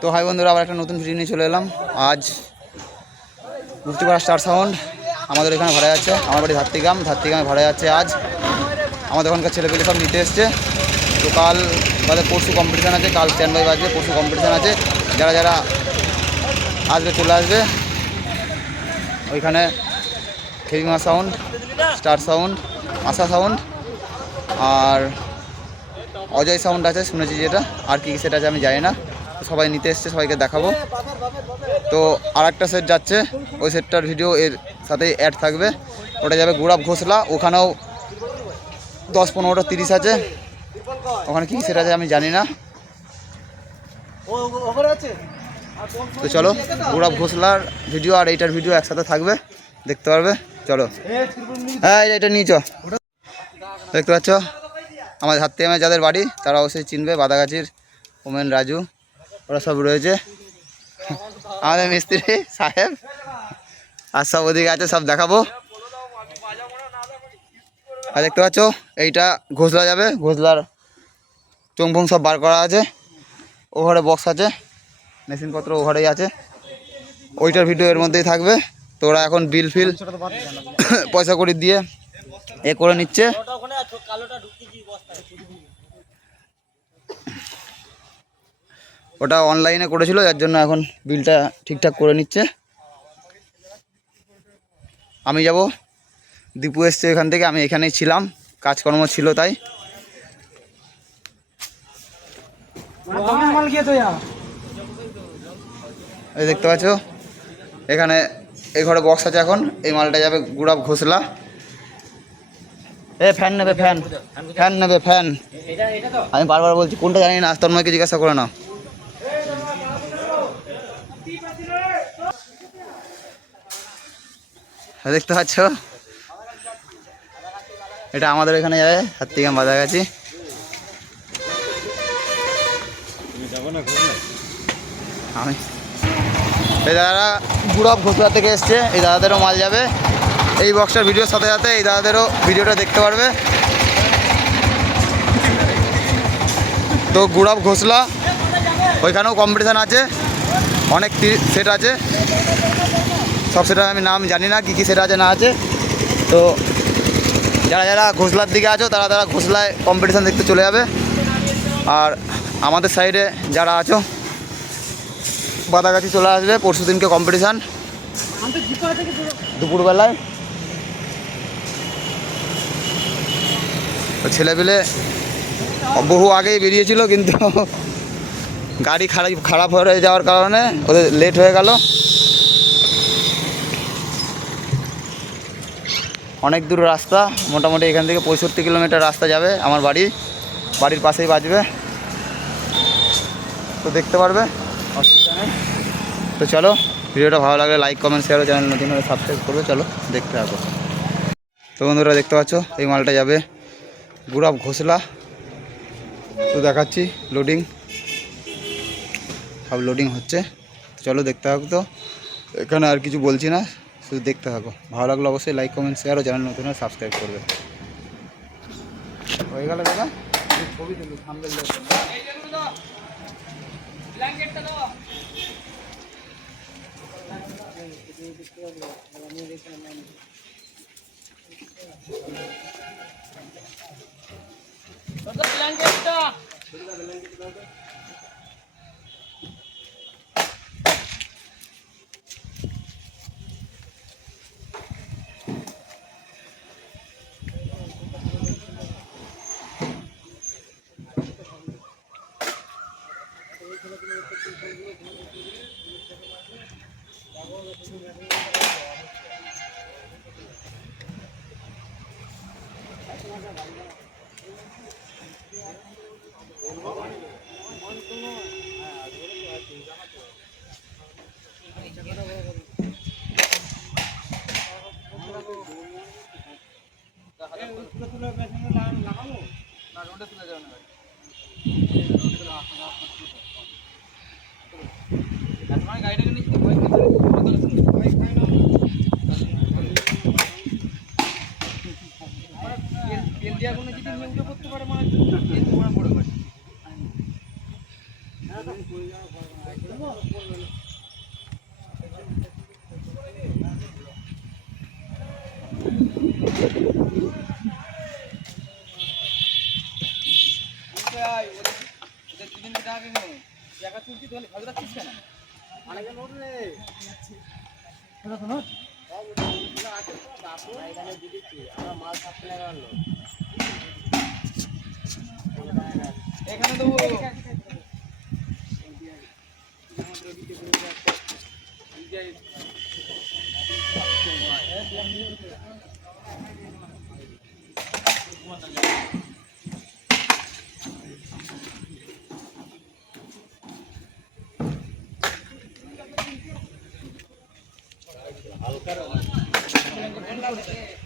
তো হাই বন্ধুরা, আবার একটা নতুন ভিডিও নিয়ে চলে এলাম। আজ মুক্তিপাড়া স্টার সাউন্ড আমাদের এখানে ভাড়া যাচ্ছে আমার বাড়ি ধাত্রিগ্রাম, ধাত্রিগ্রামে ভাড়া যাচ্ছে আজ। আমাদের ওখানকার ছেলেপেলে সব নিতে এসছে। তো কাল তাদের পরশু কম্পিটিশান আছে, কাল স্ট্যান্ড বাই বাজবে, পরশু কম্পিটিশান আছে। যারা যারা আসবে, চলে আসবে, ওইখানে খেবিমা sound, star sound, Asha sound, আর অজয় সাউন্ড আছে, শুনেছি যেটা। আর কি সেট আছে আমি জানি না। সবাই নিতে এসছে, সবাইকে দেখাবো। তো আর একটা সেট যাচ্ছে, ওই সেটটার ভিডিও এর সাথেই অ্যাড থাকবে। ওটা যাবে গুড়াব ঘোষলা, ওখানেও দশ পনেরোটা তিরিশ আছে। ওখানে কী সেট আছে আমি জানি না। তো চলো গুড়াব ঘোষলার ভিডিও আর এইটার ভিডিও একসাথে থাকবে, দেখতে পারবে, চলো। হ্যাঁ এটা নিয়ে চ। দেখতে পাচ্ছ? আমার হাত থেকে যাদের বাড়ি তারা অবশ্যই চিনবে বাদাগাছির ওমেন, রাজু। ওরা সব রয়েছে। আমাদের মিস্ত্রি সাহেব। আর সব ওদিকে আছে সব দেখাবো। আর দেখতে পাচ্ছ এইটা ঘোষলা যাবে। ঘোষলার চোংফোং সব বার করা আছে। ও ঘরে বক্স আছে। মেশিনপত্র ও ঘরেই আছে। ওইটার ভিডিও এর মধ্যেই থাকবে। তো ওরা এখন বিল ফিল পয়সা করে দিয়ে এ করে নিচ্ছে। ওটা অনলাইনে করেছিল যার জন্য এখন বিলটা ঠিকঠাক করে নিচ্ছে। আমি যাব দীপু এসছে এখান থেকে আমি এখানেই ছিলাম কাজকর্ম ছিল তাই। এই দেখতে পাচ্ছ এখানে এই ঘরে বক্স আছে এখন এই মালটা যাবে গুড়াব ঘোষলা। এ ফ্যান নেবে ফ্যান ফ্যান নেবে ফ্যান আমি বারবার বলছি কোনটা জানি না তন্ময়কে জিজ্ঞাসা করে হ্যাঁ, দেখতে পাচ্ছ? এটা আমাদের এখানে যাবে হাত থেকে বাজার গেছি আমি এই দাদারা গুড়াব ঘোষলা থেকে এসছে, এই দাদাদেরও মাল যাবে। এই বক্সটার ভিডিওর সাথে সাথে এই দাদাদেরও ভিডিওটা দেখতে পারবে। তো গুড়াব ঘোষলা ওইখানেও কম্পিটিশান আছে। অনেক সেট আছে। সব সেটার আমি নাম জানি না, কী কী সেট আছে না আছে। তো যারা যারা ঘোষলার দিকে আছো, তারা তারা ঘোষলায় কম্পিটিশান দেখতে চলে যাবে। আর আমাদের সাইডে যারা আছো বাদাগাছি চলে আসবে পরশু দিনকে কম্পিটিশান দুপুরবেলায়। ছেলেপিলে বহু আগেই বেরিয়েছিল, কিন্তু গাড়ি খারাপ খারাপ হয়ে যাওয়ার কারণে ওদের লেট হয়ে গেল। অনেক দূর রাস্তা, মোটামুটি এখান থেকে পঁয়ষট্টি কিলোমিটার রাস্তা যাবে আমার বাড়ি। বাড়ির পাশেই বাজবে। তো দেখতে পারবে, অসুবিধা নেই। তো চলো, ভিডিওটা ভালো লাগলে লাইক কমেন্ট শেয়ার চ্যানেল নতুন হলে সাবস্ক্রাইব করবে। চলো, দেখতে থাকো। তো বন্ধুরা, দেখতে পাচ্ছ, এই মালটা যাবে। গুড়াব ঘোষলা। তো দেখাচ্ছি লোডিং সব লোডিং হচ্ছে। চলো দেখতে থাকো তো। এখানে আর কিছু বলছি না, শুধু দেখতে থাকো। ভালো লাগল অবশ্যই লাইক কমেন্ট শেয়ার ও চ্যানেল নতুন সাবস্ক্রাইব করবে। হয়ে গেল দাদা? ছবি তুলি সামনে তেল দেওয়া কোনো যদি উঠে পড়তে Ay, udah, udah, udah, udah, udah, দেখা চুলছি তো ভালো রাখছিস কেন অনেকে নোট রে কথা শোনো এখানে দেবো Thank. ಕೊಡ್ತೇವೆ